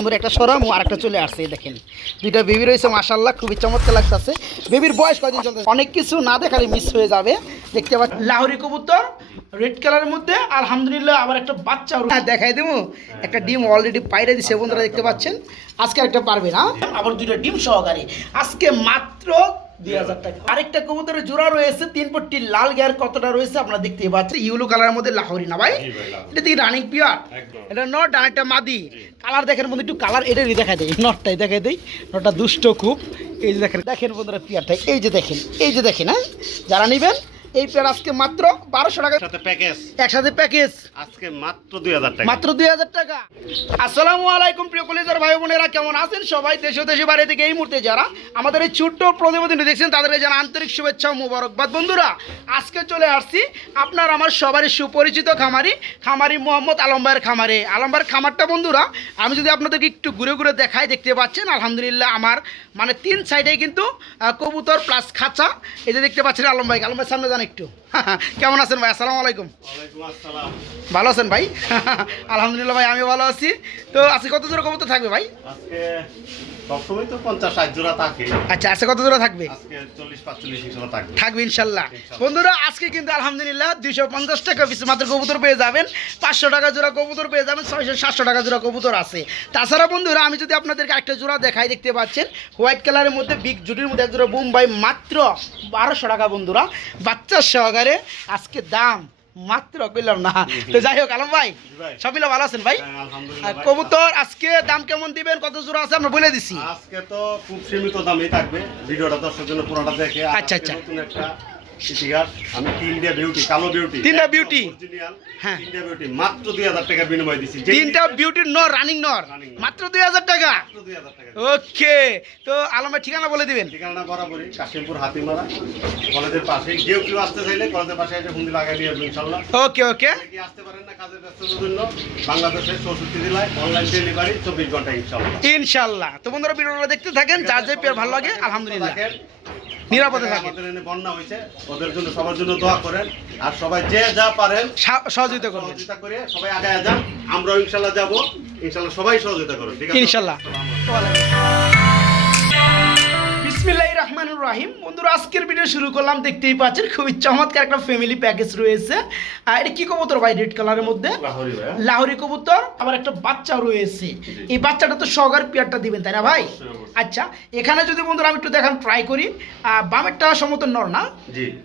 সুন্দর একটা সরাম আর একটা চলে আসছে দেখেন। দুইটা বেবি রয়েছে মাসাল্লাহ খুবই চমৎকার লাগতেছে। বেবির বয়স কয়দিন চলতেছে? অনেক কিছু না দেখালে মিস হয়ে যাবে। দেখতে পাচ্ছি লাহরি কবুতর রেড কালারের মধ্যে আলহামদুলিল্লাহ আবার একটা বাচ্চা হ্যাঁ দেখাই দেবো একটা ডিম অলরেডি পাইরে দিছে বন্ধুরা দেখতে পাচ্ছেন। আজকে একটা পারবে না। আবার দুইটা ডিম সহকারে। আজকে মাত্র দুই হাজার টাকা। আরেকটা কবুতরের জোড়া রয়েছে তিন পট্টি লাল গিয়ার কতটা রয়েছে আপনারা দেখতে পাচ্ছেন। ইউলো কালারের মধ্যে লাহোরি না ভাই। এটা দেখি রানিং পিয়ার এটা নট আর একটা মাদি। কালার দেখেন বন্ধু একটু কালার এটারই দেখা দেয় নটটাই দেখা দেয় নটটা দুষ্ট খুব। এই যে দেখেন দেখেন বন্ধুরা পিয়ারটা এই যে দেখেন এই যে দেখেন হ্যাঁ? যারা নেবেন এই পেয়ার আজকে মাত্র বারোশো টাকা। সাথে প্যাকেজ একসাথে প্যাকেজ আজকে মাত্র দুই হাজার টাকা। মাত্র দুই হাজার টাকা। আসসালামু আলাইকুম প্রিয় কলেজের ভাই বোনেরা কেমন আছেন সবাই? দেশে দেশে বাইরে থেকে এই মুহূর্তে যারা আমাদের এই ছোট্ট প্রতিবেদন দেখছেন তাদেরকে জানা আন্তরিক শুভেচ্ছা ও মুবারকবাদ। বন্ধুরা আজকে চলে আসছি আপনার আমার সবারই সুপরিচিত খামারি খামারি মোহাম্মদ আলম ভাইয়ের খামারে। আলম ভাইয়ের খামারটা বন্ধুরা আমি যদি আপনাদেরকে একটু ঘুরে ঘুরে দেখাই দেখতে পাচ্ছেন আলহামদুলিল্লাহ আমার মানে তিন সাইডে কিন্তু কবুতর প্লাস খাঁচা। এই যে দেখতে পাচ্ছেন আলম ভাই আলম ভাই সামনে যান একটু। কেমন আছেন ভাই? আসসালামু আলাইকুম। ভালো আছেন ভাই? আলহামদুলিল্লাহ ভাই আমি ভালো আছি। তো আজকে কত জোড়া কবুতর থাকবে ভাই? সবসময় তো পঞ্চাশ ষাট জোড়া থাকে। আচ্ছা আজকে কত জোড়া থাকবে? আজকে চল্লিশ পাঁচচল্লিশ জোড়া থাকবে। থাকবে ইনশাল্লাহ। বন্ধুরা আজকে কিন্তু আলহামদুলিল্লাহ দুইশো পঞ্চাশ টাকা পিস মাত্র কবুতর পেয়ে যাবেন। পাঁচশো টাকা জোড়া কবুতর পেয়ে যাবেন ছয়শো সাতশো টাকা জোড়া কবুতর আছে। তাছাড়া বন্ধুরা আমি যদি আপনাদেরকে একটা জোড়া দেখাই দেখতে পাচ্ছেন হোয়াইট কালারের মধ্যে বিগ জুটির মধ্যে এক জোড়া বোম্বাই মাত্র বারোশো টাকা বন্ধুরা। বাচ্চার সহকারে আজকে দাম মাত্র কইলাম না। তো যাই হোক আলম ভাই সবই ভাই। ভালো আছেন ভাই? হ্যাঁ, আর কবুতর আজকে দাম কেমন দিবেন? কত জোড়া আছে? আমরা বলে দিছি। আজকে তো খুব সীমিত দামই থাকবে। ভিডিওটা দর্শকের জন্য পুরোটা দেখে আচ্ছা, আচ্ছা। নতুন একটা ইতিহাস আমি তিনটা বিউটি কালো বিউটি তিনটা একদম হ্যাঁ। তিনটা বিউটি মাত্র দুই হাজার টাকা বিনিময় দিচ্ছি তিনটা বিউটির নর রানিং নর। মাত্র দুই হাজার টাকা? মাত্র দুই হাজার টাকা। ওকে তো আলমের ঠিকানা বলে দিবেন। ঠিকানা বরাবরই কাশিমপুর হাতিমারা কলেজের পাশে কেউ কেউ আসতে চাইলে কলেজের পাশে এসে হুন্দি লাগাই আসবে ইনশাল্লাহ। ওকে ওকে। আসতে পারেন না কাজের ব্যস্ততার জন্য বাংলাদেশের চৌষট্টি জেলায় অনলাইন ডেলিভারি চব্বিশ ঘণ্টা ইনশাল্লাহ। ইনশাল্লাহ। তো বন্ধুরা ভিডিওটা দেখতে থাকেন যার যে পেয়ার ভালো লাগে আলহামদুলিল্লাহ। নিরাপদে থাকে আমাদের এখানে বন্যা হয়েছে ওদের জন্য সবার জন্য দোয়া করেন। আর সবাই যে যা পারেন সহযোগিতা করবেন। সহযোগিতা করে সবাই আগে যান আমরা ইনশাল্লাহ যাব। ইনশাল্লাহ সবাই সহযোগিতা করুন ঠিক আছে? ইনশাল্লাহ। বিসমিল্লাহ রহমানুর রাহিম। বন্ধুরা আজকের ভিডিও শুরু করলাম দেখতেই পাচ্ছেন খুবই চমৎকার একটা ফ্যামিলি প্যাকেজ রয়েছে। আর এটা কি কবুতর ভাই রেড কালারের মধ্যে? লাহোরি কবুতর আবার একটা বাচ্চা রয়েছে। এই বাচ্চাটা তো সগার পেয়ারটা দিবেন তাই না ভাই। আচ্ছা এখানে যদি বন্ধুরা আমি একটু দেখান ট্রাই করি। বামেরটা সম্মত নর না?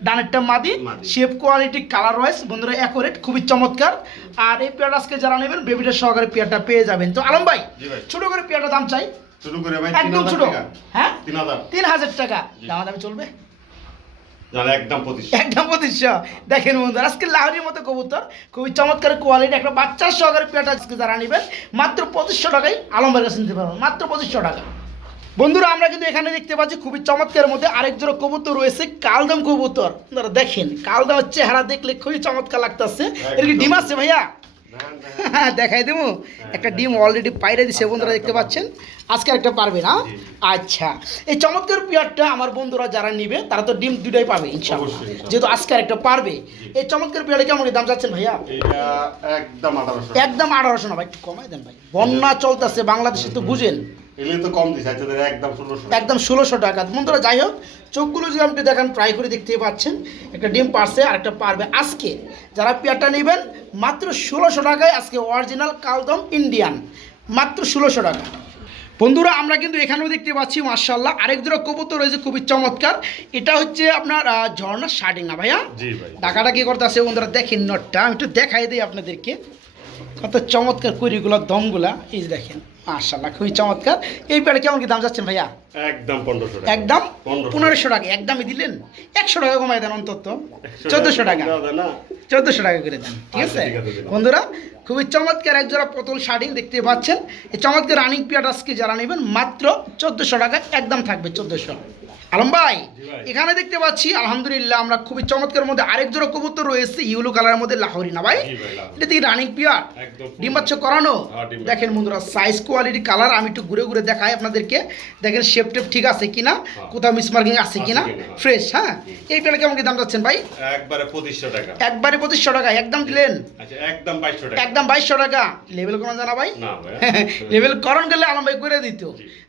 ডানেরটা মাদি। শেপ কোয়ালিটি কালার ওয়াইজ বন্ধুরা অ্যাকোরেট খুবই চমৎকার। আর এই পেয়ারটা আজকে যারা নেবেন বেবিটা সহকারে পেয়ারটা পেয়ে যাবেন। তো আলম ভাই। ছোট করে পেয়ারটা দাম চাই। শুরু করে ভাই একদম ছোট। টাকা। হ্যাঁ? তিন হাজার। তিন হাজার টাকা। দামা দামি চলবে? একদম একদম পঁচিশশো দেখেন বন্ধুরা আজকে লাহরির মতো কবুতর। খুবই চমৎকার কোয়ালিটি একটা বাচ্চার সহকারে পেয়ারটা আজকে যারা নেবেন মাত্র পঁচিশশো টাকায় আলমের কাছে নিতে পারবেন। মাত্র পঁচিশশো টাকা। বন্ধুরা আমরা কিন্তু এখানে দেখতে পাচ্ছি খুবই চমৎকার মধ্যে আরেক জোড়া কবুতর রয়েছে কালদম কবুতর। আপনারা দেখেন কালদমের চেহারা দেখলে খুবই চমৎকার লাগতেছে। এর কি ডিম আছে ভাইয়া। দেখাই দেবো। একটা ডিম অলরেডি পাইরে দিছে বন্ধুরা দেখতে পাচ্ছেন? আজকে একটা পারবে না? আচ্ছা। এই চমৎকার পিয়ারটা আমার বন্ধুরা যারা নিবে তারা তো ডিম দুটাই পাবে ইনশাল্লাহ যেহেতু আজকে একটা পারবে। এই চমৎকার পিয়ারে কেমন দাম যাচ্ছেন ভাইয়া? একদম আঠারোশো। একদম আঠারোশো না ভাই একটু কমাই দেন ভাই। বন্যা চলতেছে বাংলাদেশে তো বুঝেন। এগুলো তো কম দিচ্ছে আচ্ছা একদম ষোলোশো একদম ষোলোশো টাকা। বন্ধুরা যাই হোক চোখগুলো যদি আপনি দেখেন ট্রাই করে দেখতেই পাচ্ছেন একটা ডিম পারছে আর একটা পারবে। আজকে যারা পেয়ারটা নেবেন মাত্র ষোলোশো টাকায় আজকে অরিজিনাল কালদম ইন্ডিয়ান মাত্র ষোলোশো টাকা। বন্ধুরা আমরা কিন্তু এখানেও দেখতে পাচ্ছি মার্শাল্লাহ আরেক দুটো কবুতর রয়েছে খুবই চমৎকার। এটা হচ্ছে আপনার ঝর্ণার শার্টিং না ভাইয়া? টাকাটা কি করতে আছে বন্ধুরা দেখেন নটটা আমি একটু দেখাই দিই আপনাদেরকে। কত চমৎকার কুড়িগুলো দমগুলা এই দেখেন। খুবই চমৎকার। এই প্যাডে কেমন কি দাম যাচ্ছেন ভাইয়া? একদম পনেরোশো একদম পনেরোশো। টাকা একদমই দিলেন? একশো টাকা কমাই দেন অন্তত। চোদ্দোশো টাকা। চোদ্দোশো টাকা করে দেন ঠিক আচ্ছা, আছে? ঠিক আছে। বন্ধুরা খুবই চমৎকার এক জোড়া পতল শাড়ি দেখতে পাচ্ছেন। এই চমৎকার রানিং আজকে যারা নেবেন মাত্র চোদ্দোশো টাকা একদম থাকবে চোদ্দোশো। আলম ভাই এখানে দেখতে পাচ্ছি আলহামদুলিল্লাহ আমরা খুবই চমৎকার মধ্যে আরেক জোড়া কবুতর রয়েছে ইউলো কালারের মধ্যে লাহোরি না ভাই। এটা থেকে রানিং পিয়ার একদম full। ডিম বাচ্চা করানো? হ্যাঁ। দেখেন বন্ধুরা সাইজ কোয়ালিটি কালার আমি একটু ঘুরে ঘুরে দেখাই আপনাদেরকে। দেখেন শেপ টেপ ঠিক আছে কিনা? হ্যাঁ। কোথাও মিসমার্কিং আছে আছে কিনা? কিনা, হ্যাঁ। ফ্রেশ হ্যাঁ? এই পেলে কেমন কি দাম যাচ্ছেন ভাই? একবারে পঁচিশশো টাকা। একবারে পঁচিশশো টাকা একদম দিলেন আচ্ছা একদম বাইশশো টাকা। একদম বাইশশো টাকা। লেভেল কোনো জানা ভাই? লেভেল করণ গেলে আলম ভাই করে দিত।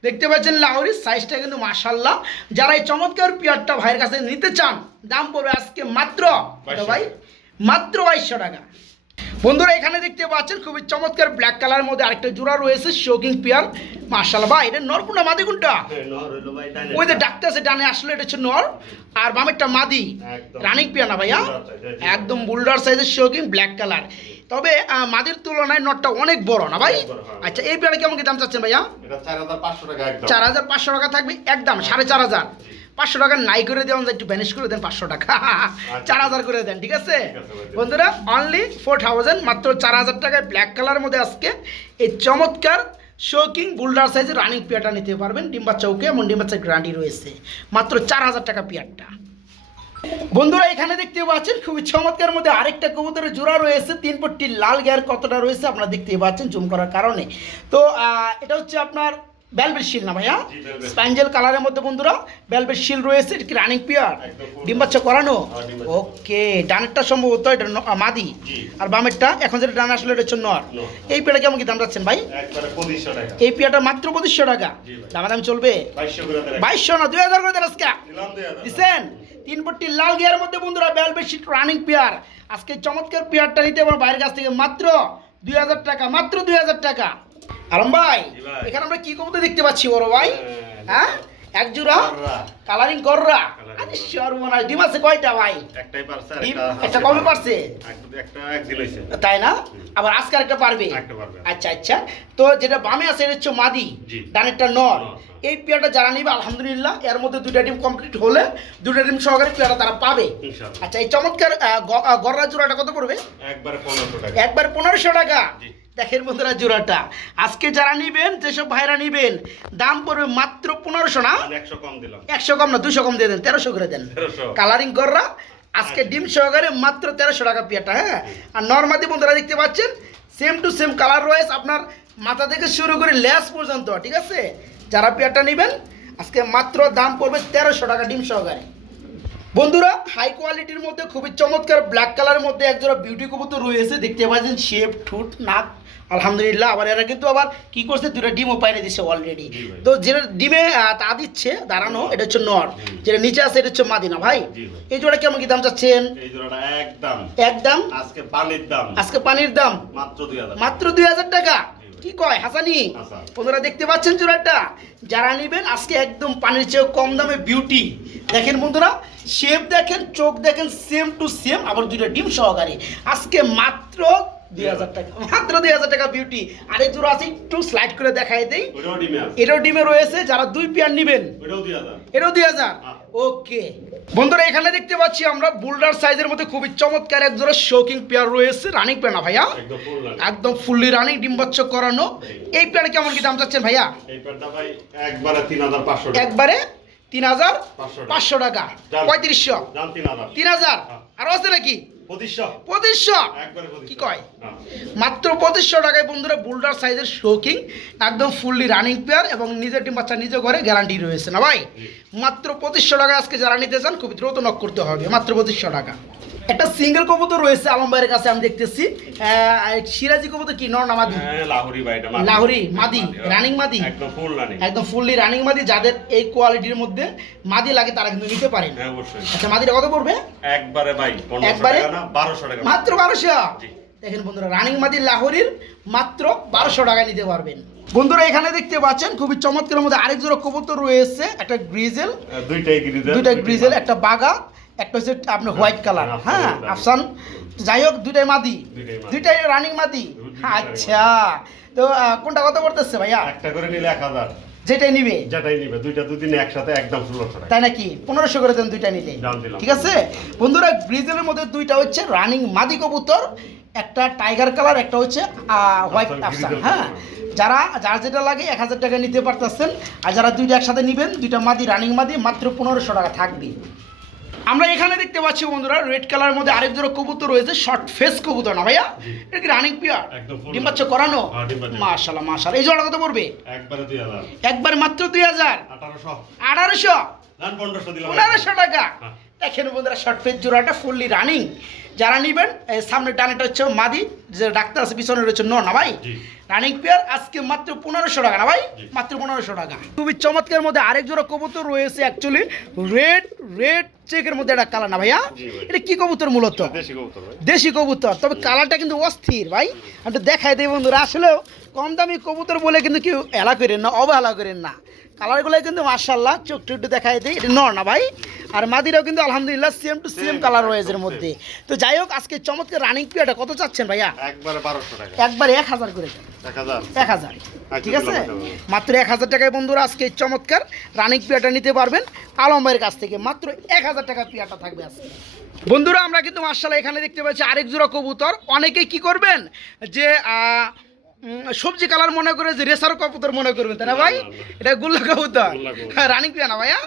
দেখতে পাচ্ছেন লাহোরির সাইজটা কিন্তু মাশাল্লাহ যারা এই চমৎকার পিয়ারটা ভাইয়ের কাছে নিতে চান। দাম পড়বে আজকে মাত্র কত 2200 ভাই? মাত্র বাইশশো টাকা। বন্ধুরা এখানে দেখতে পাচ্ছেন খুবই চমৎকার ব্ল্যাক কালারের মধ্যে আরেকটা জোড়া রয়েছে শোকিং পিয়ার মাশাল্লাহ ভাই এটা নরকুন্ডা মাদি কোনটা? ওই যে ডাক্তার আছে ডানে আসলে এটা হচ্ছে নর। আর বামেরটা মাদি। একদম। রানিং পিয়া না ভাইয়া জি। একদম বুলডার সাইজের শোকিং ব্ল্যাক কালার তবে মাদির তুলনায় নটটা অনেক বড় না ভাই? হ্যাঁ। আচ্ছা এই পেয়ারে কেমন কি দাম চাচ্ছেন ভাইয়া? চার হাজার পাঁচশো টাকা থাকবে একদম সাড়ে চার হাজার। পাঁচশো টাকা নাই করে দেওয়া একটু ব্যানিশ করে দেন পাঁচশো টাকা। চার হাজার করে দেন ঠিক আছে। বন্ধুরা অনলি ফোর থাউজেন্ড মাত্র চার হাজার টাকায় ব্ল্যাক কালারের মধ্যে আজকে। এই চমৎকার শোকিং বুলডার সাইজের রানিং পেয়ারটা নিতে পারবেন। ডিম্বা চৌকে এবং চৌক গ্রান্ডি রয়েছে। মাত্র চার হাজার টাকা পেয়ারটা। বন্ধুরা, এখানে দেখতে পাচ্ছেন, খুবই চমৎকার মধ্যে আরেকটা কবুতরের জোড়া রয়েছে। তিন পট্টি লাল গিয়ার কতটা রয়েছে আপনারা দেখতে পাচ্ছেন, জুম করার কারণে। তো এটা হচ্ছে আপনার বেলবেট শিল না ভাইয়া? স্প্যাঞ্জেল কালারের মধ্যে বন্ধুরা বেলবেট শিল রয়েছে এটা কি রানিং পিয়ার একদম ডিম বাচ্চা করানো? হ্যাঁ। ওকে ডানেরটা সম্ভবত এটা মাদি। আর বামেরটা এখন যেটা ডান আসলে এটা হচ্ছে নর। এই পেয়ারটা কেমন কি দাম যাচ্ছেন ভাই? এই পেয়ারটা মাত্র পঁচিশশো টাকা। দামাদাম চলবে? বাইশশো না দুই হাজার করে দেন আজকে। দিছেন? তিন পট্টি লাল গিয়ার মধ্যে বন্ধুরা বেল বেশি রানিং পেয়ার আজকে চমৎকার পেয়ারটা নিতে আমার বাইরের কাছ থেকে মাত্র দুই হাজার টাকা মাত্র দুই হাজার টাকা। আলম ভাই। এখানে আমরা কি কবুতর দেখতে পাচ্ছি বড় ভাই? হ্যাঁ। হ্যাঁ এক জোড়া? কালারিং কররা আরে সর্বনাশ ডিম আছে কয়টা ভাই? একটাই পারছে একটা পারবে। পারছে? এক- একটা একদিন হয়েছে। তাই না? আবার আজকে একটা পারবে? একটা পারবে। আচ্ছা আচ্ছা। তো যেটা বামে আছে এটা হচ্ছে মাদি। ডানেরটা নর। এই পেয়ারটা যারা নিবে আলহামদুলিল্লাহ এর মধ্যে দুইটা ডিম কমপ্লিট হলে দুইটা ডিম সহকারে পেয়ারটা তারা পাবে। আচ্ছা এই চমৎকার গররা জোড়াটা কত পড়বে? একবারে পনেরোশো টাকা। একবার পনেরোশো টাকা। জি। দেখেন বন্ধুরা জোড়াটা। আজকে যারা নিবেন যেসব ভাইরা নিবেন দাম পড়বে মাত্র পনেরোশো না? একশো কম দিলাম। একশো কম না দুশো কম দিয়ে দেন তেরোশো করে দেন। কালারিং কররা আজকে ডিম সহকারে মাত্র তেরোশো টাকা পিয়াটা হ্যাঁ? আর নর্মাদি বন্ধুরা দেখতে পাচ্ছেন সেম টু সেম কালার রয়েছে আপনার মাথা থেকে শুরু করে লেস পর্যন্ত ঠিক আছে? যারা পেয়ারটা নেবেন আজকে মাত্র দাম পড়বে তেরোশো টাকা ডিম সহকারে। বন্ধুরা হাই কোয়ালিটির মধ্যে খুবই চমৎকার ব্ল্যাক কালারের মধ্যে একজোড়া বিউটি কবুতর রয়েছে দেখতে পাচ্ছেন শেপ ঠুট নাক আলহামদুলিল্লাহ আবার এরা কিন্তু আবার কি করছে দুটো ডিমও পাইনে দিচ্ছে অলরেডি তো যেটা ডিমে তা দিচ্ছে দাঁড়ানো এটা হচ্ছে নর। যেটা নিচে আছে এটা হচ্ছে মাদিনা ভাই। এই জোড়া কেমন কি দাম চাচ্ছেন? এই জোড়াটা একদম। একদম আজকে পানির দাম। আজকে পানির দাম? মাত্র দুই হাজার মাত্র দুই হাজার টাকা? কি কয় হাসানি। বন্ধুরা দেখতে পাচ্ছেন জোড়াটা? যারা নেবেন আজকে একদম পানির চেয়ে কম দামে বিউটি দেখেন বন্ধুরা শেপ দেখেন চোখ দেখেন সেম টু সেম আবার দুইটা ডিম সহকারে। আজকে মাত্র দুই হাজার টাকা। মাত্র দুই হাজার টাকা বিউটি আর এই জোড়া আছে একটু স্লাইড করে দেখাই দেই। ডিমে রয়েছে যারা দুই পেয়ার নেবেন। এটাও দুই হাজার। হ্যাঁ। ওকে বন্ধুরা এখানে দেখতে পাচ্ছি আমরা বুলডার সাইজের মধ্যে খুবই চমৎকার এক জোড়া শোকিং পেয়ার রয়েছে রানিং পেয়ার না ভাইয়া? একদম ফুললি রানিং ডিম্বাচ্ছ করানো। এই পেয়ারে কেমন কি দাম চাচ্ছেন ভাইয়া? একবারে তিন হাজার পাঁচশো টাকা। একবারে তিন হাজার 500 টাকা। পাঁচশো টাকা। দাম। পঁয়ত্রিশশো। তিন হাজার। হ্যাঁ। আরও আছে নাকি? পঁচিশশো। কি কয়? মাত্র পঁচিশশো টাকায় বন্ধুরা বুলডার সাইজের শোকিং একদম ফুললি রানিং পেয়ার এবং নিজের ডিম বাচ্চা নিজে ঘরে গ্যারান্টি রয়েছে না ভাই? মাত্র পঁচিশশো টাকা আজকে যারা নিতে চান খুব দ্রুত নক করতে হবে। মাত্র পঁচিশশো টাকা। একটা সিঙ্গেল কবুতর রয়েছে আলম ভাইয়ের কাছে আমি দেখতেছি। সিরাজি কবুতর কি? নর নামাদি হ্যাঁ, লাহোরি ভাই এটা লাহোরি, মাদি। রানিং মাদি? একদম ফুল রানিং একদম ফুললি রানিং মাদি যাদের এই কোয়ালিটির মধ্যে মাদি লাগে তারা কিন্তু নিতে পারেন হ্যাঁ আচ্ছা মাদিটা কত পড়বে? একবারে ভাই একবারে? টাকা না বারোশো টাকা। মাত্র বারোশো। দেখেন বন্ধুরা রানিং মাদি লাহোরির মাত্র বারোশো টাকায় নিতে পারবেন। বন্ধুরা এখানে দেখতে পাচ্ছেন খুবই চমৎকার মধ্যে আরেক জোড়া কবুতর রয়েছে একটা গ্রিজেল দুইটাই দুইটা গ্রিজেল একটা বাগা একটা হচ্ছে আপনার হোয়াইট কালার। হ্যাঁ আফসান। যাই হোক দুইটাই মাদি। দুইটাই রানিং মাদি। আচ্ছা তো কোনটা কত পড়তেছে ভাইয়া? একটা করে নিলে এক হাজার। যেটাই নিবে? যেটাই নিবে দুইটা দুদিনে একসাথে একদম তাই নাকি? পনেরোশো করে দেন দুইটা নিলে। ঠিক আছে? বন্ধুরা ব্রিজেলের মধ্যে দুইটা হচ্ছে রানিং মাদি কবুতর একটা টাইগার কালার একটা হচ্ছে হোয়াইট আফসান, আফসান হ্যাঁ? যারা যার যেটা লাগে এক হাজার টাকা নিতে পারতেছেন আর যারা দুইটা একসাথে নেবেন দুইটা মাদি রানিং মাদি মাত্র পনেরোশো টাকা থাকবে। আমরা এখানে দেখতে পাচ্ছি বন্ধুরা রেড কালারের মধ্যে আরেক জোড়া কবুতর রয়েছে শর্ট ফেস কবুতর না ভাইয়া? এটা কি রানিং পিয়ার ডিম বাচ্চা করানো? হ্যাঁ। মাশাল্লাহ মাশাল্লাহ এই জোড়া কত পড়বে? একবারে মাত্র দুই হাজার? আঠারোশো। পনেরোশো টাকা? হ্যাঁ। দেখেন বন্ধুরা শর্ট পেজ জোড়াটা ফুললি রানিং যারা নিবেন এই সামনে ডানেটা হচ্ছে মাদি যে ডাক্তার আছে পিছনে রয়েছে ন না ভাই। রানিং পেয়ার আজকে মাত্র পনেরোশো টাকা না ভাই? মাত্র পনেরোশো টাকা। খুবই চমৎকার মধ্যে আরেক জোড়া কবুতর রয়েছে অ্যাকচুয়ালি রেড রেড চেকের মধ্যে একটা কালার না ভাইয়া? এটা কি কবুতর মূলত? দেশি কবুতর তবে কালারটা কিন্তু অস্থির ভাই। আমি দেখাই দিই বন্ধুরা আসলেও কম দামি কবুতর বলে কিন্তু কেউ এলা করেন না অবহেলা করেন না। কালারগুলো কিন্তু মার্শাল্লাহ চোখটা একটু দেখাই দিই। এটা নর না ভাই। আর মাদিরাও কিন্তু আলহামদুলিল্লাহ সেম টু সেম কালার রয়েছে এর মধ্যে। তো যাই হোক আজকে চমৎকার রানিং পিয়াটা কত চাচ্ছেন ভাইয়া? একবারে বারোশো টাকা। একবার এক হাজার করে। এক হাজার। ঠিক আছে। মাত্র এক হাজার টাকায় বন্ধুরা আজকে চমৎকার রানিং পিয়াটা নিতে পারবেন। আলম ভাইয়ের কাছ থেকে মাত্র এক হাজার টাকা পিয়াটা থাকবে আজকে। বন্ধুরা আমরা কিন্তু মার্শাল্লাহ এখানে দেখতে পাচ্ছি আরেক জোড়া কবুতর। অনেকেই কি করবেন? যে সবজি কালার মনে করে যে রেসার কবুতর মনে করবেন তাই না ভাই। এটা গুল্লা কবুতর। হ্যাঁ রানিং পিয়া না ভাইয়া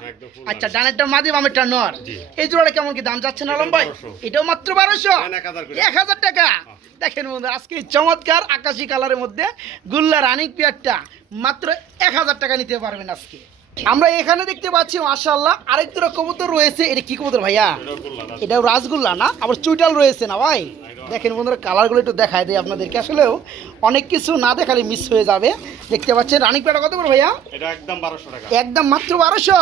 আচ্ছা। ডানেরটা মাদি বামেরটা নর। এই জোড়াটা কেমন কি দাম যাচ্ছে না আলম ভাই? এটাও মাত্র বারোশো। এক হাজার টাকা। দেখেন বন্ধু আজকে চমৎকার আকাশি কালারের মধ্যে গুল্লা রানিং পিয়ারটা মাত্র এক হাজার টাকা নিতে পারবেন আজকে। আমরা এখানে দেখতে পাচ্ছি মাশাল্লাহ আরেক দুটো কবুতর রয়েছে। এটা কি কবুতর ভাইয়া? এটা রাসগোল্লা না? আবার চুইটাল রয়েছে না ভাই? দেখেন বন্ধুরা কালারগুলো একটু দেখায় দেয় আপনাদেরকে। আসলেও অনেক কিছু না দেখালে মিস হয়ে যাবে। দেখতে পাচ্ছেন রানিং পেয়ারটা কত করে ভাইয়া? একদম বারোশো টাকা। একদম মাত্র বারোশো?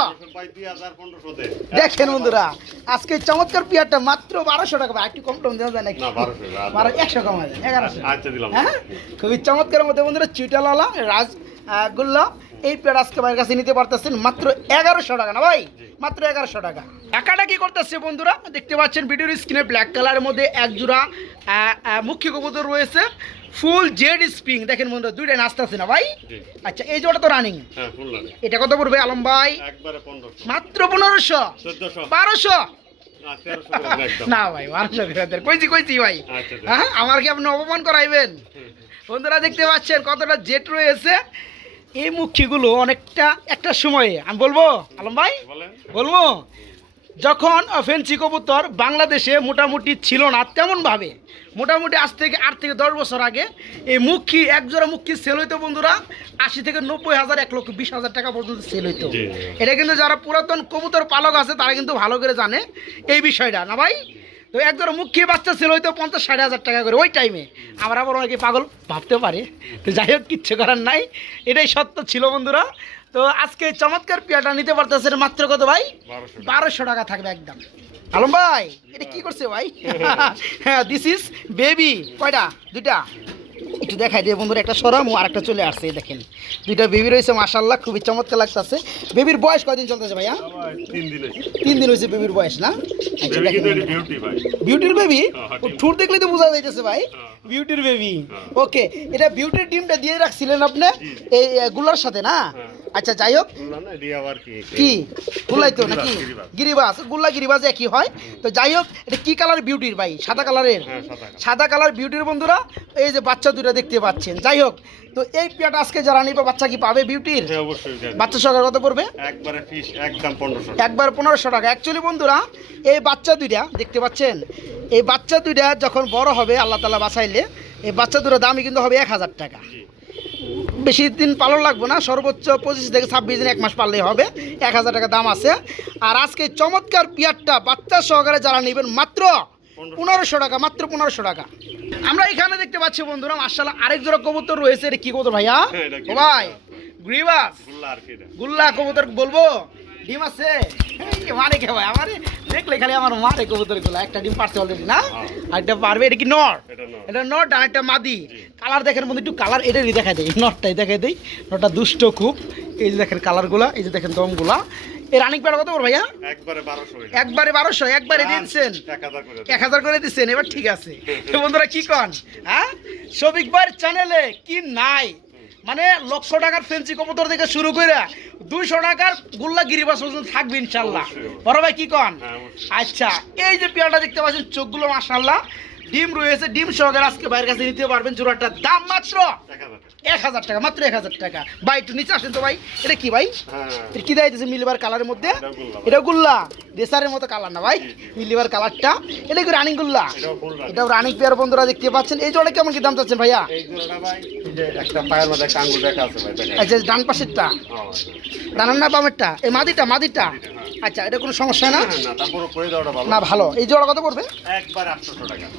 দেখেন বন্ধুরা আজকে চমৎকার পেয়ারটা মাত্র বারোশো টাকা। ভাই একটু কম টম দেওয়া যায় নাকি? না, 1200 আর- বারো একশো কম আছে এগারোশো। আচ্ছা হ্যাঁ? খুবই চমৎকার মধ্যে বন্ধুরা চুইটালালা রাজ আহ, গুল্লা এই পেয়ার আজকে ভাইয়ের কাছে নিতে পারতেছেন মাত্র এগারোশো টাকা না ভাই? মাত্র এগারোশো টাকা। টাকাটা কি করতেছে বন্ধুরা। দেখতে পাচ্ছেন ভিডিওর স্ক্রিনে ব্ল্যাক কালারের মধ্যে এক জোড়া আহ, আহ, মুখ্য কবুতর রয়েছে। ফুল জেড স্প্রিং দেখেন বন্ধুরা দুইটা নাচতেছে না ভাই? আচ্ছা এই জোড়া তো রানিং হ্যাঁ এটা কত পড়বে আলম ভাই? মাত্র পনেরোশো? বারোশো? না ভাই বারোশো। কইছি কইছি ভাই। আচ্ছা, আচ্ছা। হ্যাঁ আমার কি আপনি অপমান করাইবেন? বন্ধুরা দেখতে পাচ্ছেন কতটা জেট রয়েছে। এই মুখিগুলো অনেকটা একটা সময়ে আমি বলব? আলম ভাই? বলব? যখন ফেন্সি কবুতর বাংলাদেশে মোটামুটি ছিল না তেমনভাবে মোটামুটি আজ থেকে আট থেকে দশ বছর আগে এই মুখী একজোড়া মুখী সেল হইতো বন্ধুরা আশি থেকে নব্বই হাজার এক লক্ষ বিশ হাজার টাকা পর্যন্ত সেল হইতো। এটা কিন্তু যারা পুরাতন কবুতর পালক আছে তারা কিন্তু ভালো করে জানে এই বিষয়টা না ভাই? তো একজোড়া মুখী বাচ্চা সেল হইতো পঞ্চাশ ষাট হাজার টাকা করে ওই টাইমে আমরা আবার অনেকে পাগল ভাবতে পারে। তো যাই হোক কিচ্ছু করার নাই। এটাই সত্য ছিল বন্ধুরা। তো আজকে চমৎকার পেয়াটা নিতে পারতেছেন মাত্র কত ভাই? বারোশো টাকা। থাকবে একদম। আলম ভাই এটা কি করছে ভাই? হ্যাঁ দিস ইজ বেবি কয়টা? দুইটা? একটু দেখাই দিয়ে বন্ধুরা একটা সরাম আর একটা চলে আসছে দেখেন। দুইটা বেবি রয়েছে মাশাল্লাহ খুবই চমৎকার লাগতেছে। বেবির বয়স কয়দিন চলতেছে ভাইয়া? তিন দিনে তিন দিন হয়েছে বেবির বয়স না? বিউটির বেবি ডিম। দেখলে তো বোঝা যাইতেছে ভাই। বিউটির বেবি। ওকে এটা বিউটির ডিমটা দিয়ে রাখছিলেন আপনি? এই গুলার সাথে না? হ্যাঁ। আচ্ছা যাই হোক। কি? গুলাই তো নাকি? গিরিবাস। গুল্লা গিরিবাজ একই হয়। তো যাই হোক এটা কি কালার বিউটির ভাই? সাদা কালারের? হ্যাঁ সাদা কালার। বিউটির বন্ধুরা এই যে বাচ্চা দুটো দেখতে পাচ্ছেন। যাই হোক তো এই পেয়াটা আজকে যারা নিবে বাচ্চা কি পাবে বিউটির হ্যাঁ। বাচ্চা সরকার কত পড়বে? একবারে পনেরোশো টাকা। অ্যাকচুয়ালি বন্ধুরা এই বাচ্চা দুইটা দেখতে পাচ্ছেন? এই বাচ্চা দুইটা যখন বড় হবে আল্লাহ তালা বাঁচাইলে এই বাচ্চা দুটো দামই কিন্তু হবে এক হাজার টাকা। বেশি দিন পালন লাগবে না সর্বোচ্চ পঁচিশ থেকে ছাব্বিশ দিন এক মাস পারলেই হবে এক হাজার টাকা দাম আছে। আর আজকে চমৎকার পিয়ারটা বাচ্চা সহকারে যারা নেবেন মাত্র পনেরোশো টাকা মাত্র পনেরোশো টাকা। আমরা এখানে দেখতে পাচ্ছি বন্ধুরা মার্শাল আরেক জোড়া কবুতর রয়েছে এটা কি কবুতর ভাইয়া? হ্যাঁ, এটা ভাই গ্রিবাস গুল্লা এটা। কবুতর বলব? ডিম আছে? মানে কে ভাই আমার দেখলে খালি আমার মারে কবুতরগুলা একটা ডিম পারছে অলরেডি না? আর একটা পারবে এটা কি নর? এটা নর। এটা নট আর একটা মাদি। কালার দেখেন মধ্যে একটু কালার এটারই দেখা দেয় নটটাই দেখা দেয় নটটা দুষ্ট খুব। এই যে দেখেন কালারগুলা এই যে দেখেন দমগুলা। এই রানিং প্যাড কত বড় ভাইয়া? একবারে বারোশো একবারে দিচ্ছেন এক হাজার করে দিচ্ছেন এবার ঠিক আছে। বন্ধুরা কি কন? হ্যাঁ? শফিক ভাইয়ের চ্যানেলে কি নাই? মানে লক্ষ টাকার ফেন্সি কবুতর থেকে শুরু করে দুইশো টাকার গুল্লা গিরিবাস পর্যন্ত থাকবে ইনশাল্লাহ। বড় ভাই কি কন? হ্যাঁ, আচ্ছা এই যে পেয়ারটা দেখতে পাচ্ছেন চোখগুলো মাসাল্লাহ ডিম রয়েছে ডিম সহকারে আজকে বাইরের কাছে নিতে পারবেন জোড়াটার দাম মাত্র এক হাজার টাকা। মাত্র এক হাজার টাকা। ভাই একটু নিচে আসেন তো ভাই। এটা কি ভাই? হ্যাঁ। কি দিয়েছে মিলিবার কালারের মধ্যে? এটা গুল্লা। রেসারের মতো কালার না ভাই মিলিবার কালারটা এটা কি রানিং গুল্লা? এটাও রানিং। পেয়ার বন্ধুরা দেখতে পাচ্ছেন। এই জোড়া কেমন কি দাম চাচ্ছেন ভাইয়া? আচ্ছা ডান পাশেরটা? হ্যাঁ, ডানার না বামেরটা? এই মাদিটা মাদিটা? আচ্ছা এটা কোনো সমস্যা না? না ভালো। না ভালো। এই জোড়া কত পড়বে?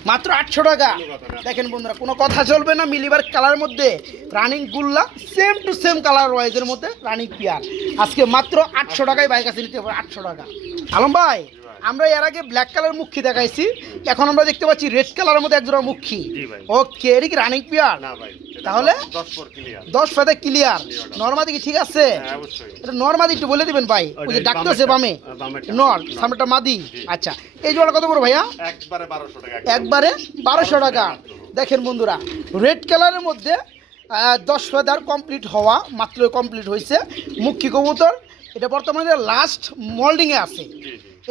মাত্র আটশো টাকা। দেখেন বন্ধুরা কোনো কথা চলবে না মিলিবার কালারের মধ্যে। রানিং গুল্লা সেম টু সেম কালার ওয়াইজের মধ্যে রানিং পিয়ার। আজকে মাত্র আটশো টাকায় বাইক আছে নিতে পারে আটশো টাকা। আলম ভাই আমরা এর আগে ব্ল্যাক কালার মুখী দেখাইছি এখন আমরা দেখতে পাচ্ছি রেড কালারের মধ্যে একজোড়া মুখী। ওকে এটা কি রানিং পিয়ার তাহলে? দশ- ফেদে ক্লিয়ার নর্মাদি কি ঠিক আছে? হ্যাঁ এটা নর্মাদি একটু বলে দিবেন ভাই ওই যে ডাক্তার আছে বামে। নর সামনেটা মাদি। আচ্ছা এই জোড়া কত বড় ভাইয়া? একবারে বারোশো টাকা। একবারে বারোশো টাকা। দেখেন বন্ধুরা রেড কালারের মধ্যে দশ ফেদার কমপ্লিট হওয়া মাত্র কমপ্লিট হয়েছে। মুখী কবুতর এটা বর্তমানে লাস্ট মোল্ডিংয়ে আছে।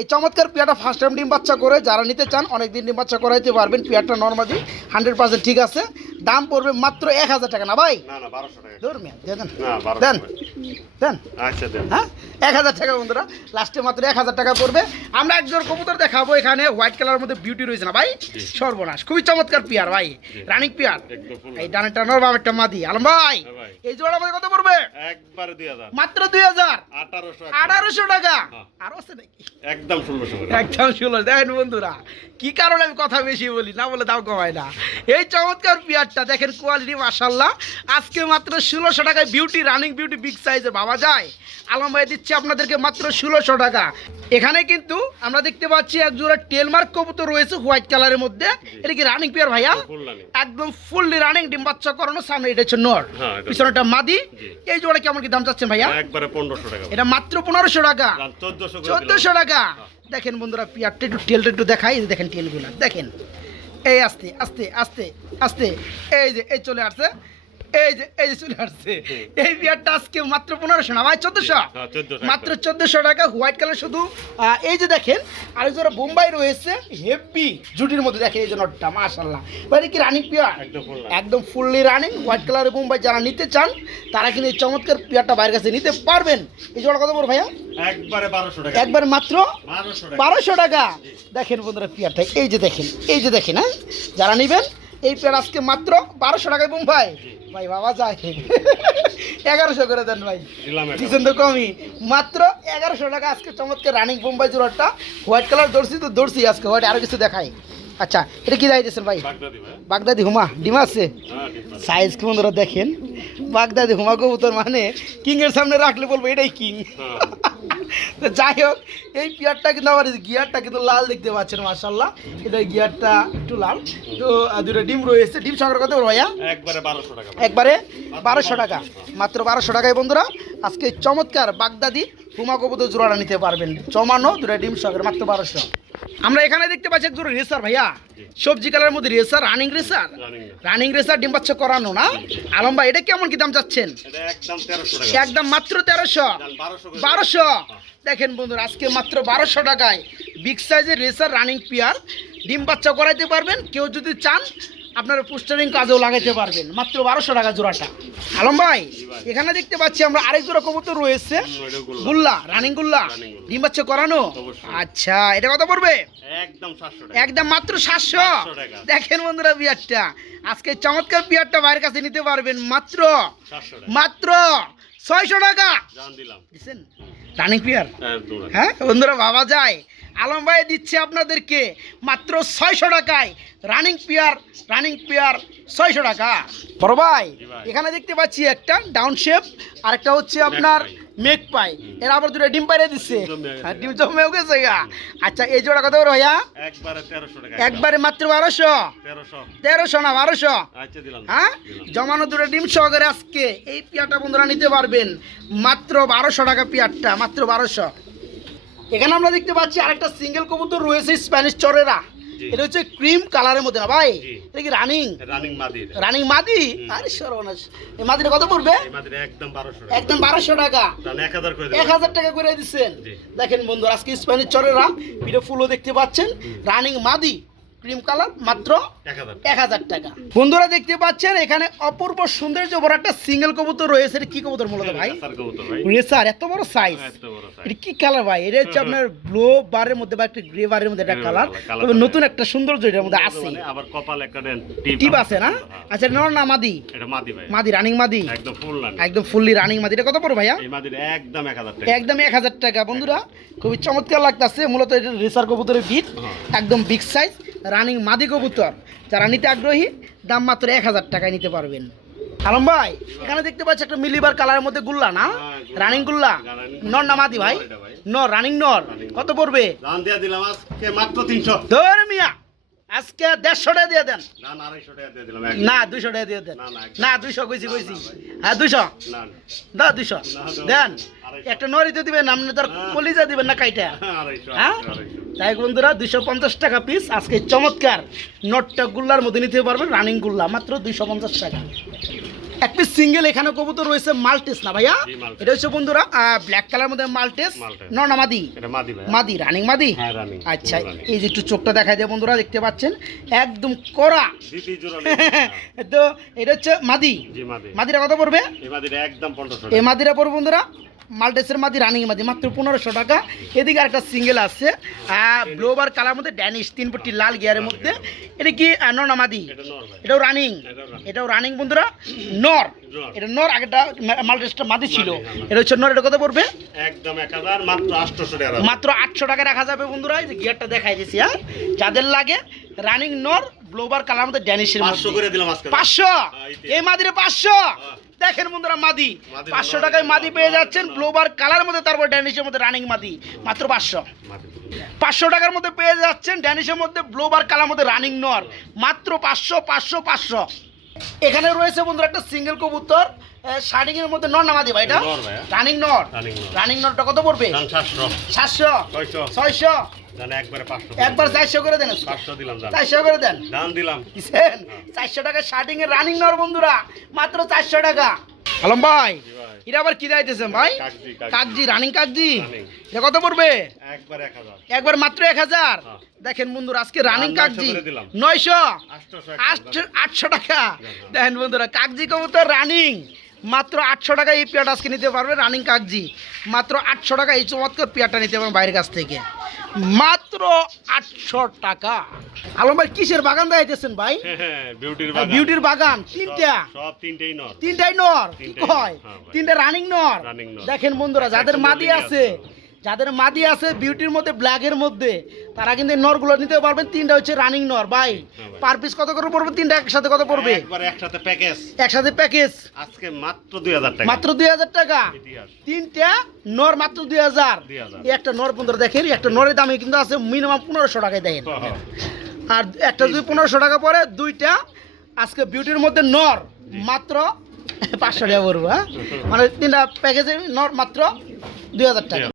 এই চমৎকার পেয়ারটা ফার্স্ট টাইম ডিম বাচ্চা করে যারা নিতে চান অনেক দিন ডিম বাচ্চা করাইতে পারবেন। পেয়ারটা নর্মালি হান্ড্রেড পার্সেন্ট ঠিক আছে। দাম পড়বে মাত্র এক হাজার টাকা না ভাই? না না বারোশো টাকা। ধর মিয়া, দিয়ে দেন। দেন? আচ্ছা দেন। হ্যাঁ? এক হাজার টাকা বন্ধুরা লাস্টে মাত্র এক হাজার টাকা পড়বে। আমরা একজন কবুতর দেখাবো এখানে হোয়াইট কালারের মধ্যে বিউটি রয়েছে না ভাই? সর্বনাশ। খুবই চমৎকার পিয়ার ভাই রানিং পিয়ার। এই ডানেরটা মাদি। আলম ভাই হ্যাঁ এই জোড়া আমাদের কত পড়বে? একবারে দুই হাজার। মাত্র দুই হাজার। আঠারোশো টাকা। হ্যাঁ। আরও আছে নাকি? একদম ষোলোশো একদম ষোলো দেখেন বন্ধুরা কি কারণে আমি কথা বেশি বলি না বলে দাম কমায় না। এই চমৎকার পিয়ারটা দেখেন কোয়ালিটি মাসাল্লাহ আজকে মাত্র ষোলোশো টাকায় বিউটি রানিং বিউটি বিগ সাইজের ভাবা যায় আলম ভাই দিচ্ছে আপনাদেরকে মাত্র ষোলোশো টাকা। এখানে কিন্তু আমরা দেখতে পাচ্ছি এক জোড়া টেলমার্ক কবুতর রয়েছে হোয়াইট কালারের মধ্যে। এটা কি রানিং পিয়ার ভাইয়া? একদম ফুললি রানিং ডিম বাচ্চা করানো সামনে এটা হচ্ছে নর। হ্যাঁ, পিছনেটা মাদি। এই জোড়া কেমন কি দাম চাচ্ছেন ভাইয়া? একবারে পনেরোশো টাকা। এটা মাত্র পনেরোশো টাকা। চোদ্দশো টাকা। দেখেন বন্ধুরা পিয়ারটা একটু টেলটা একটু দেখাই এই যে দেখেন টেলগুলো দেখেন। এই আস্তে আস্তে আস্তে আস্তে। এই যে এই চলে আসছে। এই যে এই যে চলে আসছে। এই পিয়ারটা আজকে মাত্র পনেরোশো না ভাই? চোদ্দশো? হ্যাঁ, 1400 মাত্র চোদ্দশো টাকা হোয়াইট কালার শুধু। এই যে দেখেন আর যারা বোম্বাই রয়েছে হেভি জুটির মধ্যে দেখেন এই যে নটটা মাশাল্লাহ মানে কি রানিং পিয়ার? একদম ফুল ফুললি রানিং হোয়াইট কালারের বোম্বাই যারা নিতে চান তারা কিন্তু এই চমৎকার পিয়ারটা বাইরের কাছে নিতে পারবেন। এই জোড়া কত বড় ভাইয়া? একবারে বারোশো টাকা। একবার মাত্র বারোশো টাকা। দেখেন বন্ধুরা পেয়ারটা এই যে দেখেন এই যে দেখেন হ্যাঁ? যারা নেবেন এই পেয়ার আজকে মাত্র বারোশো টাকায় বোম্বাই ভাই। বাবা যায়। এগারোশো করে দেন ভাই। কি দিচ্ছেন তো কমই। মাত্র এগারোশো টাকা আজকে চমৎকার রানিং বোম্বাই জোড়াটা। হোয়াইট কালার দর্শি তো দর্শি আজকে। হোয়াইট আরও কিছু দেখাই। আচ্ছা এটা কি যাইতেছেন ভাই? বাগদাদি হুমা ডিমা আছে? হ্যাঁ। সাইজ কি বন্ধুরা দেখেন? বাগদাদি হুমা কবুতর মানে কিংয়ের সামনে রাখলে বলব এটাই কিং। হ্যাঁ। তো যাই হোক এই পিয়ারটা কিন্তু আমার গিয়ারটা কিন্তু লাল দেখতে পাচ্ছেন মার্শাল্লাহ এটা গিয়ারটা একটু লাল। তো দুটো ডিম রয়েছে। ডিম সংগ্রহ কত ভাইয়া? একবারে বারোশো টাকা। একবারে বারোশো টাকা। মাত্র বারোশো টাকায় বন্ধুরা আজকে চমৎকার বাগদাদি হুমা কবুতর জোড়াটা নিতে পারবেন। জমানো দুটো ডিম সংগ্রহ মাত্র বারোশো। আমরা এখানে দেখতে পাচ্ছি একজন রেসার ভাইয়া। সবজি কালার মধ্যে racer running racer? Running racer. ডিম বাচ্চা করানো না? আলম ভাই এটা কেমন কি দাম চাচ্ছেন? একদম মাত্র তেরোশো। বারোশো বারোশো? দেখেন বন্ধুরা আজকে মাত্র বারোশো টাকায় বিগ সাইজের রেসার রানিং পিয়ার ডিম বাচ্চা করাইতে পারবেন। কেউ যদি চান আপনারা পোস্টারিং কাজেও লাগাইতে পারবেন। মাত্র বারোশো টাকা জোড়াটা। আলম ভাই এখানে দেখতে পাচ্ছি আমরা আরেক জোড়া কবুতর রয়েছে। গুল্লা। রানিং গুল্লা? ডিম বাচ্চা করানো? আচ্ছা এটা কত পড়বে? একদম মাত্র সাতশো? দেখেন বন্ধুরা বিয়ারটা। আজকে চমৎকার বিয়ারটা বাইরের কাছে নিতে পারবেন। মাত্র মাত্র ছয়শো টাকা। দিলাম। রানিং পিয়ার হ্যাঁ হ্যাঁ বন্ধুরা ভাবা যায়। আলম ভাই দিচ্ছে আপনাদেরকে মাত্র ছয়শো টাকায়। রানিং পেয়ার রানিং পেয়ার ছয়শো টাকা। বড় ভাই এখানে দেখতে পাচ্ছি একটা ডাউন শেপ আর একটা হচ্ছে আপনার মেক পাই এরা আবার দুটো ডিম পাইরে দিচ্ছে। ডিম জমে গেছে। হ্যাঁ, জমেও গেছে গা। আচ্ছা এই জোড়া কত বড় ভাইয়া? একবারে তেরোশো টাকা। একবারে মাত্র বারোশো। তেরোশো। না বারোশো? আচ্ছা হ্যাঁ? জমানো দুটো ডিম সহকারে আজকে এই পিয়াটা বন্ধুরা নিতে পারবেন। মাত্র বারোশো টাকা পিয়ারটা মাত্র বারোশো। এখানে আমরা দেখতে পাচ্ছি আরেকটা সিঙ্গেল কবুতর রয়েছে স্প্যানিশ চরেরা। এটা হচ্ছে ক্রিম কালারের মধ্যে না ভাই। এটা কি রানিং? রানিং মাদি। রানিং মাদি? আরে সর্বনাশ। এই মাদিটা কত পড়বে? একদম বারোশো টাকা। একদম 1200 টাকা। তাহলে এক হাজার করে এক দেবেন হাজার টাকা করে দিবেন দেখেন বন্ধুরা আজকে স্প্যানিশ চরেরা পিঠে ফুলও দেখতে পাচ্ছেন। রানিং মাদি। ক্রিম কালার মাত্র এক হাজার টাকা। বন্ধুরা দেখতে পাচ্ছেন এখানে অপূর্ব সৌন্দর্য বড় একটা সিঙ্গেল কবুতর রয়েছে কি কবুতর মূলত ভাই? রেসার এত বড় সাইজ বড় size। এটা কি কালার ভাই? এটা হচ্ছে আপনার ব্লু বারের মধ্যে বা একটা গ্রে বারের মধ্যে একটা কালার তবে নতুন একটা সৌন্দর্য এটার মধ্যে আছে। মানে আবার কপাল একটা টিপ আছে। না? হ্যাঁ। আচ্ছা নর না মাদি? এটা মাদি ভাই। মাদি রানিং মাদি? একদম ফুল লাইন একদম ফুললি রানিং মাদি। এটা কত পড়ো ভাইয়া? এই মাদির একদম এক হাজার টাকা। একদম এক হাজার টাকা। বন্ধুরা খুবই চমৎকার লাগতেছে। মূলত এটা রেসার কবুতরের বিট হ্যাঁ। একদম বিগ সাইজ রানিং মাদি কবুতর। যারা নিতে আগ্রহী দাম মাত্র এক হাজার টাকায় নিতে পারবেন। আলম ভাই এখানে দেখতে পাচ্ছি একটা মিলিবার কালারের মধ্যে গুল্লা না? হ্যাঁ, রানিং গুল্লা? নর না মাদি ভাই? নর এটা ভাই। নর রানিং নর। কত পড়বে? দাম দিয়ে দিলাম আজকে মাত্র তিনশো। ধর মিয়া। আজকে দেড়শো টাকা দিয়ে দেন। না দুইশো টাকা দিয়ে দেন। না, দুইশো কইছি কইছি। হ্যাঁ দুইশো। দা দুইশো। দেন। একটা নরিতে দিবেন আপনি তার হ্যাঁ। কলিজা দিবেন না কাইটা। হ্যাঁ? আড়াইশো। তাই বন্ধুরা দুইশো পঞ্চাশ টাকা পিস আজকে চমৎকার। নটটা গুল্লার মধ্যে নিতে পারবেন রানিং গুল্লা। মাত্র দুইশো পঞ্চাশ টাকা। এক পিস সিঙ্গেল এখানে কবুতর রয়েছে মাল্টেস না ভাইয়া? এটা হচ্ছে বন্ধুরা ব্ল্যাক কালার মধ্যে মাল্টেস। নন ন না মাদি? মাদি রানিং মাদি হ্যাঁ আচ্ছা এই যে একটু চোখটা দেখাই দেয় বন্ধুরা দেখতে পাচ্ছেন? একদম কড়া। তো এটা হচ্ছে মাদি। মাদিরা কত পড়বে? এই মাদিরা পড়বে বন্ধুরা মাল্টেসের মাদি রানিং মাদি মাত্র পনেরোশো টাকা। এদিকে একটা সিঙ্গেল আছে ব্লোবার কালার মধ্যে ড্যানিশ তিন পট্টি লাল গিয়ারের মধ্যে। এটা কি আহ, নর না মাদি? এটাও রানিং এটাও রানিং বন্ধুরা নর। এটা নর আগেটা মাল্টেসটা মাদি ছিল। হ্যাঁ, এটা হচ্ছে নর এটা কত পড়বে? একদম এক হাজার মাত্র আটশোশো টাকা। মাত্র আটশো টাকা রাখা যাবে বন্ধুরা এই যে গিয়ারটা দেখাই দিয়েছি হ্যাঁ। যাদের লাগে রানিং নর ব্লোবার কালার মধ্যে ড্যানিশের পাঁচশো করে দিলাম পাঁচশো? হ্যাঁ, এই। মাদিরে পাঁচশো? হ্যাঁ। দেখেন বন্ধুরা মাদি পাঁচশো টাকায় মাদি পেয়ে যাচ্ছেন। ব্লোবার কালার মধ্যে তারপর ড্যানিশের মধ্যে রানিং মাদি মাত্র পাঁচশো। পাঁচশো টাকার মধ্যে পেয়ে যাচ্ছেন ড্যানিশের মধ্যে ব্লোবার কালার মধ্যে রানিং নর মাত্র পাঁচশো পাঁচশো পাঁচশো। এখানে রয়েছে বন্ধুরা একটা সিঙ্গেল কবুতর শার্টিং এর মধ্যে নর নামাদি ভাই এটা। রানিং নর। Running রানিং নরটা কত পড়বে? সাতশো। সাতশো ছয়শো। একবারে চারশো করে দেন। চারশো করে দেন। দিলাম। চারশো টাকা শার্টিং এর রানিং নর বন্ধুরা মাত্র চারশো টাকা। আলম ভাই এটা আবার কি দাইতেছেন ভাই। কাগজি রানিং। এটা কত পড়বে? একবার মাত্র এক হাজার? হ্যাঁ। দেখেন বন্ধুরা আজকে রানিং কাগজি নয়শো? আটশো টাকা। দেখেন বন্ধুরা কাগজি কবুতর রানিং মাত্র আটশো টাকা এই পেয়ারটা আজকে নিতে পারবে রানিং কাগজি মাত্র আটশো টাকা এই চমৎকার পেয়ারটা নিতে পারবে বাইরের কাছ থেকে। মাত্র আটশো টাকা। আলম ভাই কিসের বাগান দেখাইতেছেন ভাই? বিউটির হ্যাঁ, বাগান। তিনটা। তিনটেই নর। কি কয়? হ্যাঁ। তিনটা রানিং নর। দেখেন বন্ধুরা যাদের মাদি আছে। যাদের মাদি আছে বিউটির মধ্যে ব্ল্যাকের মধ্যে তারা কিন্তু নরগুলো নিতে পারবেন। তিনটা হচ্ছে রানিং নর। ভাই হ্যাঁ পার পিস কত করে পড়বে? তিনটা একসাথে কত পড়বে? একবার একসাথে প্যাকেজ একসাথে প্যাকেজ আজকে মাত্র দুই হাজার টাকা। মাত্র দুই হাজার টাকা? তিনটা নর মাত্র দুই হাজার। 2000 এই একটা নর বন্ধুরা দেখেন একটা নরের দামে কিন্তু আছে মিনিমাম পনেরোশো টাকায় দেখেন। আর একটা যদি পনেরোশো টাকা পরে দুইটা আজকে বিউটির মধ্যে নর মাত্র পাঁচশো টাকা পড়ব হ্যাঁ? মানে তিনটা প্যাকেজে নর মাত্র দুই হাজার টাকা।